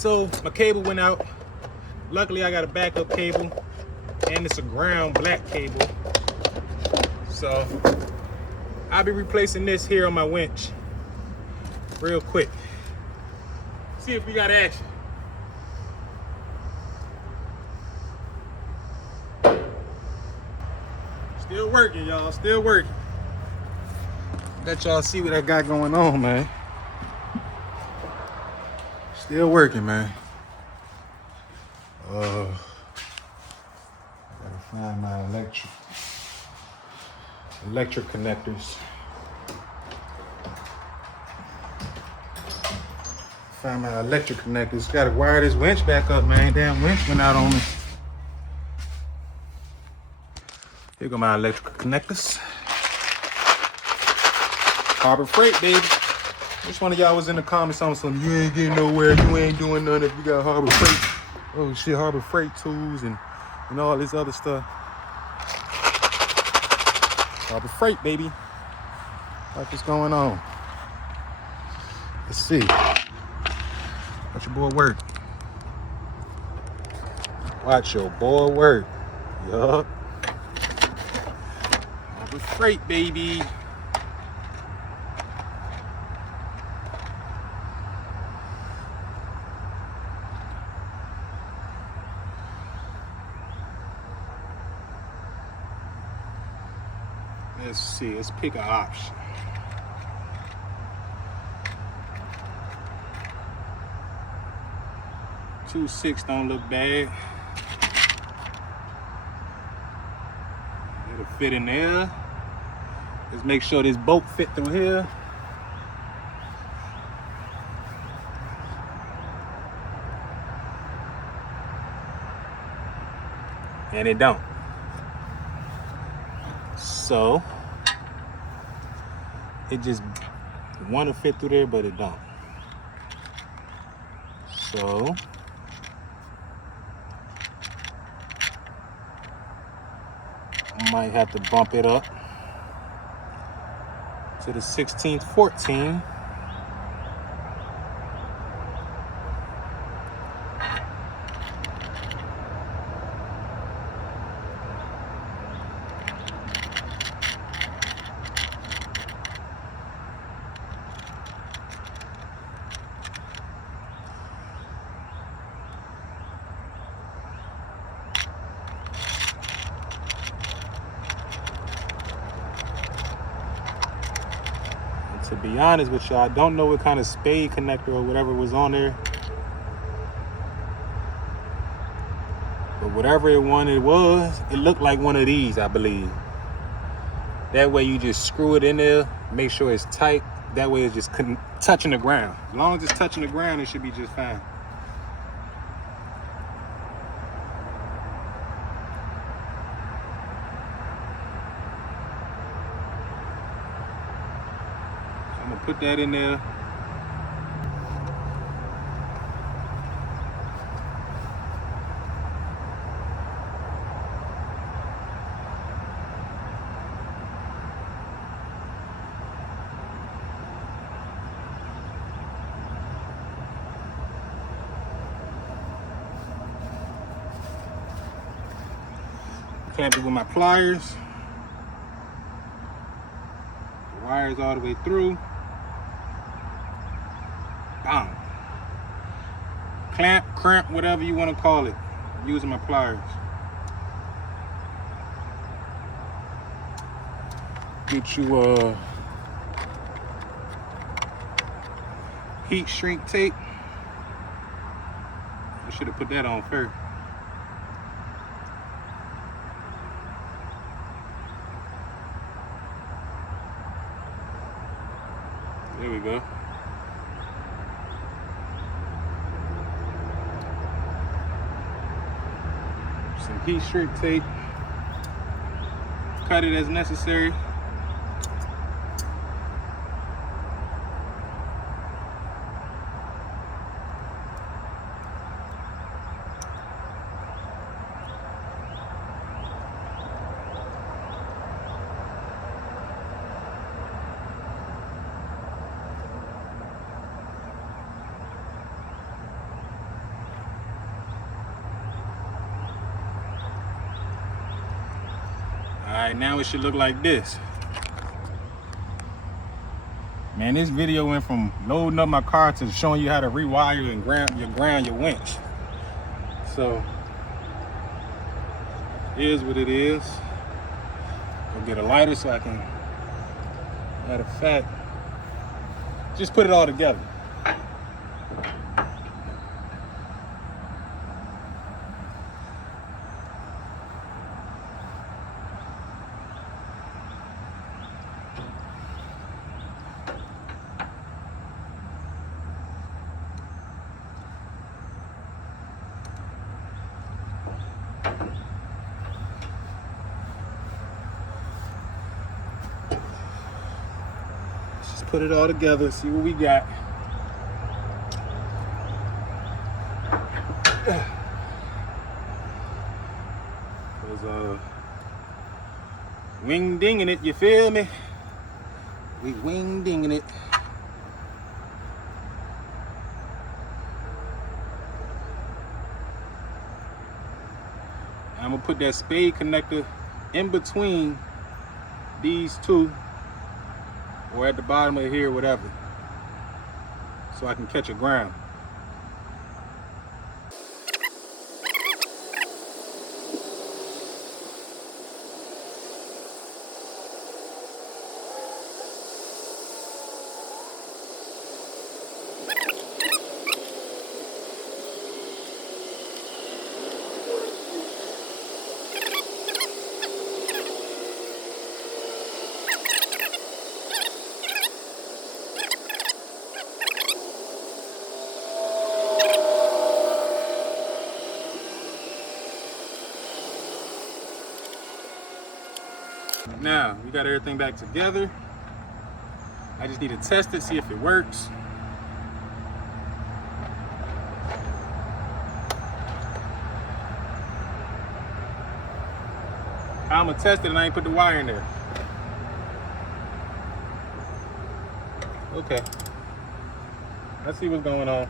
So my cable went out. Luckily I got a backup cable and it's a ground black cable. So I'll be replacing this here on my winch real quick. See if we got action. Still working, y'all, still working. Let y'all see what I got going on, man. Still working, man. Gotta find my electric connectors. Find my electric connectors. Gotta wire this winch back up, man. Damn winch went out on me. Here go my electrical connectors. Harbor Freight, baby. Which one of y'all was in the comments on something? You ain't getting nowhere. You ain't doing nothing if you got Harbor Freight. Oh shit, Harbor Freight tools and all this other stuff. Harbor Freight, baby. What is going on? Let's see. Watch your boy work. Watch your boy work. Yup. Harbor Freight, baby. Let's see, let's pick an option. Two 6 don't look bad. It'll fit in there. Let's make sure this bolt fit through here. And it don't. So it just want to fit through there, but it don't. So might have to bump it up to the 16th, 14. To be honest with y'all, I don't know what kind of spade connector or whatever was on there. But whatever one it was, it looked like one of these, I believe. That way you just screw it in there, make sure it's tight. That way it's just touching the ground. As long as it's touching the ground, it should be just fine. Put that in there. Clamp it with my pliers. The wires all the way through. Bam. Clamp, crimp, whatever you want to call it. I'm using my pliers. Get you a heat shrink tape. I should have put that on first. There we go. Some heat shrink tape. Cut it as necessary. right, now it should look like this. Man, this video went from loading up my car to showing you how to rewire and ground your winch. So, here's what it is. I'll get a lighter so I can, matter of fact, just put it all together. Put it all together, see what we got. Cause wing dinging it, you feel me? We wing dinging it. I'm gonna put that spade connector in between these two, or at the bottom of here, whatever, so I can catch a ground. Now, we got everything back together. I just need to test it, see if it works. I'm gonna test it and I ain't put the wire in there. Okay. Let's see what's going on.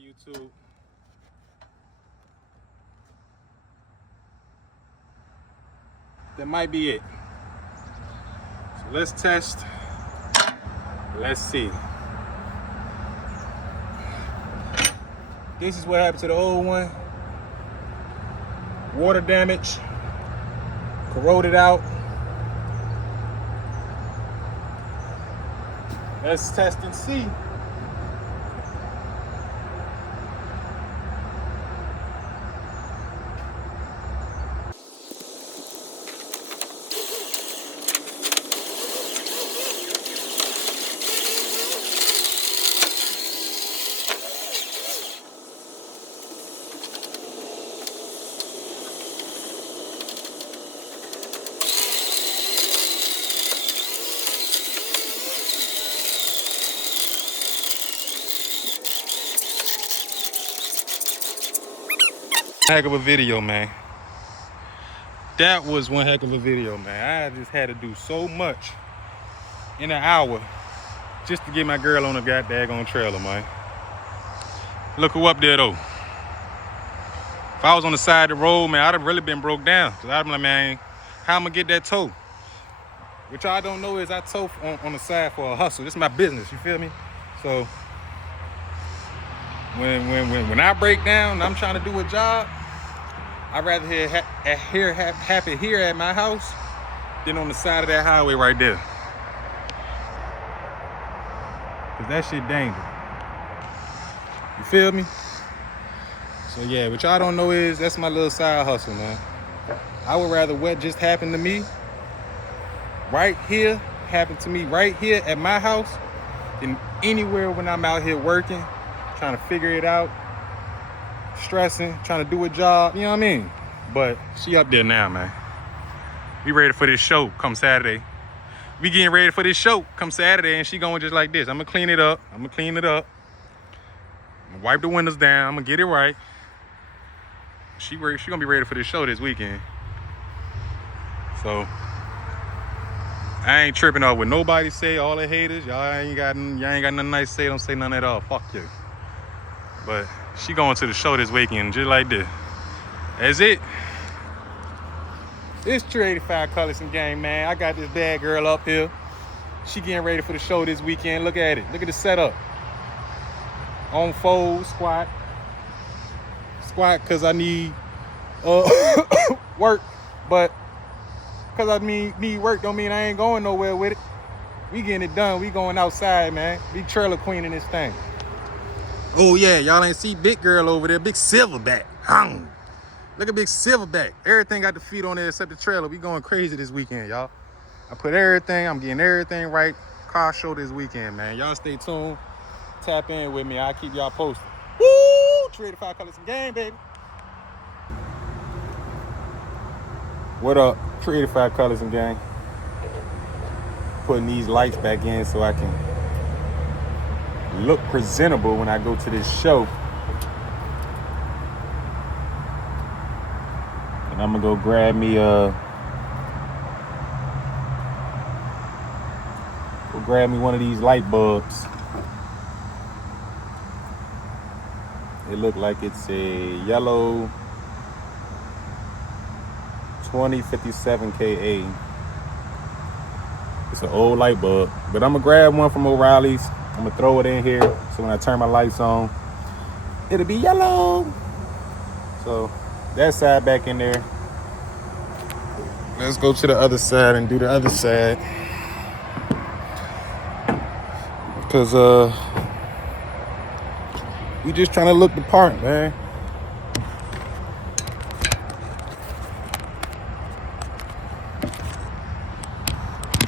YouTube. That might be it. So let's test. Let's see. This is what happened to the old one. Water damage, corroded out. Let's test and see. Heck of a video, man. That was one heck of a video, man. I just had to do so much in an hour just to get my girl on a goddamn trailer, man. Look who up there though. If I was on the side of the road, man, I'd have really been broke down. Cause I'd be like, man, how I'm gonna get that tow? Which I don't know is I tow on the side for a hustle. This is my business, you feel me? So when I break down and I'm trying to do a job, I'd rather happen here at my house than on the side of that highway right there. Cause that shit dangerous. You feel me? So yeah, what y'all don't know is that's my little side hustle, man. I would rather what just happened to me right here, happen to me right here at my house than anywhere when I'm out here working, trying to figure it out, stressing, trying to do a job, you know what I mean? But she up there now, man. We ready for this show come Saturday. We getting ready for this show come Saturday, and she going just like this. I'm gonna clean it up. I'm gonna wipe the windows down. I'm gonna get it right. She gonna be ready for this show this weekend. So I ain't tripping off what nobody say. All the haters, y'all ain't got nothing nice to say. Don't say none at all. Fuck you. But she going to the show this weekend just like this. That's it. It's 385 Colors and Game, man. I got this bad girl up here. She getting ready for the show this weekend. Look at it. Look at the setup. On fold, squat, because I need work, but because I need work don't mean I ain't going nowhere with it. We getting it done. We going outside, man. We trailer queening this thing. Oh yeah, y'all ain't see big girl over there, big silverback. Look at big silverback. Everything got the feet on there except the trailer. We going crazy this weekend, y'all. I'm getting everything right. Car show this weekend, man. Y'all stay tuned. Tap in with me. I'll keep y'all posted. Woo! 385 Colors and Game, baby. What up? 385 Colors and Game. Putting these lights back in so I can look presentable when I go to this show. And I'm gonna go grab me one of these light bulbs. It looked like it's a yellow 2057 KA. It's an old light bulb, but I'm gonna grab one from O'Reilly's. I'm gonna throw it in here so when I turn my lights on, it'll be yellow. So that side back in there. Let's go to the other side and do the other side. Cause we just trying to look the part, man.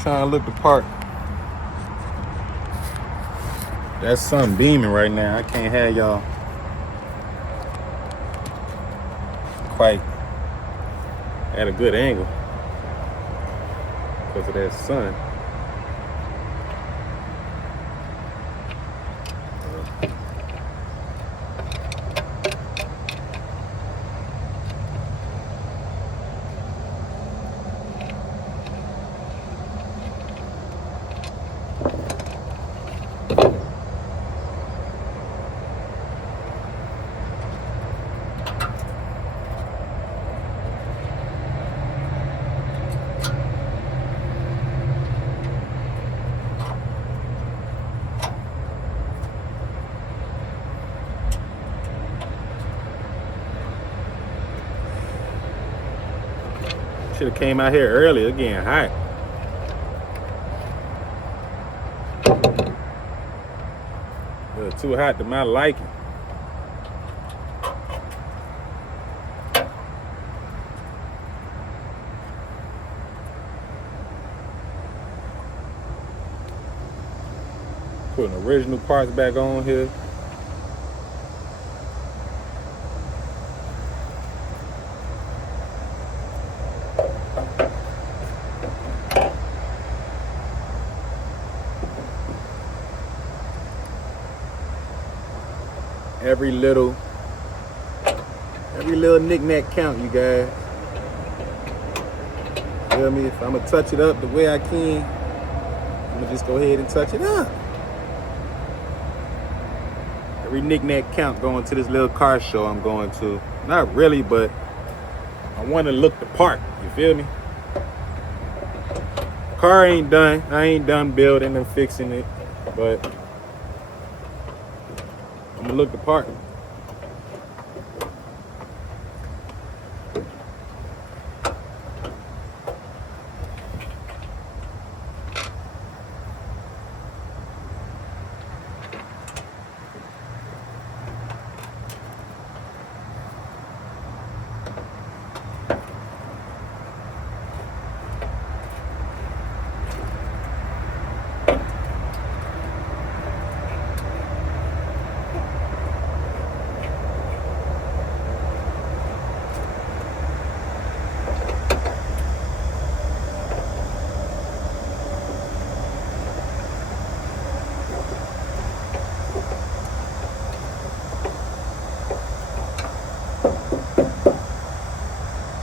Trying to look the part. That sun beaming right now. I can't have y'all quite at a good angle because of that sun. Should have came out here earlier. It's getting hot. Too hot to my liking. Putting original parts back on here. Every little knick-knack count, you guys. Feel me? If I'm gonna touch it up the way I can, I'm gonna just go ahead and touch it up. every knick-knack count going to this little car show I'm going to. Not really, but I want to look the part. You feel me? Car ain't done. I ain't done building and fixing it, but I'm gonna look the part.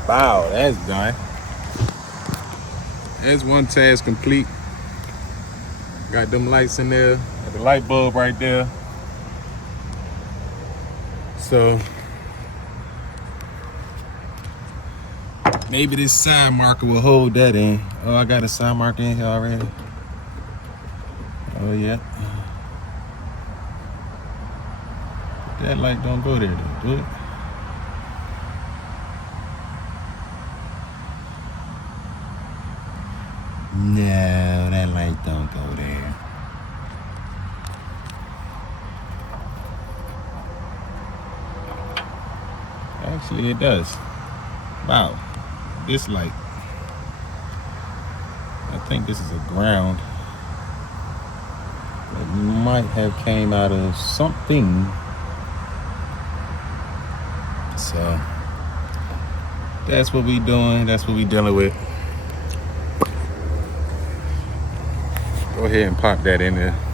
Wow, that's done. That's one task complete. Got them lights in there. Got the light bulb right there. So maybe this side marker will hold that in. Oh, I got a side marker in here already. Oh yeah. That light don't go there though, do it? No, that light don't go there. Actually, it does. Wow, this light. I think this is a ground. It might have came out of something. So that's what we doing. That's what we dealing with. Go ahead and pop that in there.